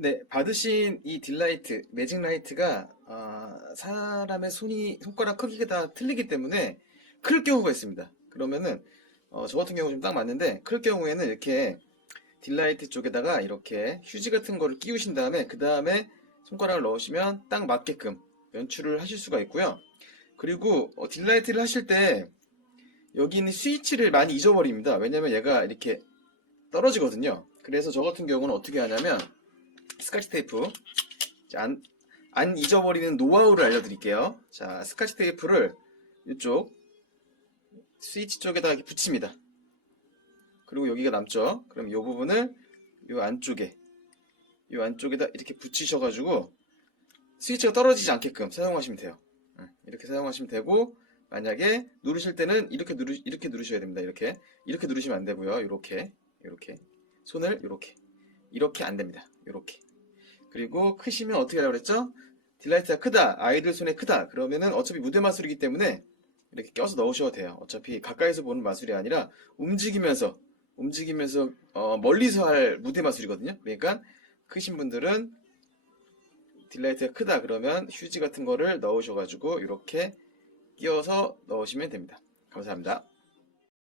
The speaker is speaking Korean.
네, 받으신 이 딜라이트, 매직 라이트가 아, 사람의 손이 손가락 크기가 다 틀리기 때문에 클 경우가 있습니다. 그러면은 어, 저 같은 경우 좀 딱 맞는데 클 경우에는 이렇게 딜라이트 쪽에다가 이렇게 휴지 같은 거를 끼우신 다음에 그 다음에 손가락을 넣으시면 딱 맞게끔 연출을 하실 수가 있고요. 그리고 어, 딜라이트를 하실 때 여기 있는 스위치를 많이 잊어버립니다. 왜냐면 얘가 이렇게 떨어지거든요. 그래서 저 같은 경우는 어떻게 하냐면 스카치 테이프 자, 안, 안 잊어버리는 노하우를 알려드릴게요. 자, 스카치 테이프를 이쪽 스위치 쪽에다 이렇게 붙입니다. 그리고 여기가 남죠. 그럼 이 부분을 이 안쪽에 이 안쪽에다 이렇게 붙이셔가지고 스위치가 떨어지지 않게끔 사용하시면 돼요. 응, 이렇게 사용하시면 되고 만약에 누르실 때는 이렇게 누르 이렇게 누르셔야 됩니다. 이렇게 이렇게 누르시면 안 되고요. 이렇게 이렇게 손을 이렇게 이렇게 안 됩니다. 이렇게 그리고 크시면 어떻게 하라고 그랬죠? 딜라이트가 크다 아이들 손에 크다 그러면은 어차피 무대 마술이기 때문에 이렇게 껴서 넣으셔도 돼요. 어차피 가까이서 보는 마술이 아니라 움직이면서 움직이면서 어, 멀리서 할 무대 마술이거든요. 그러니까 크신 분들은 딜라이트가 크다 그러면 휴지 같은 거를 넣으셔가지고 이렇게 끼워서 넣으시면 됩니다. 감사합니다.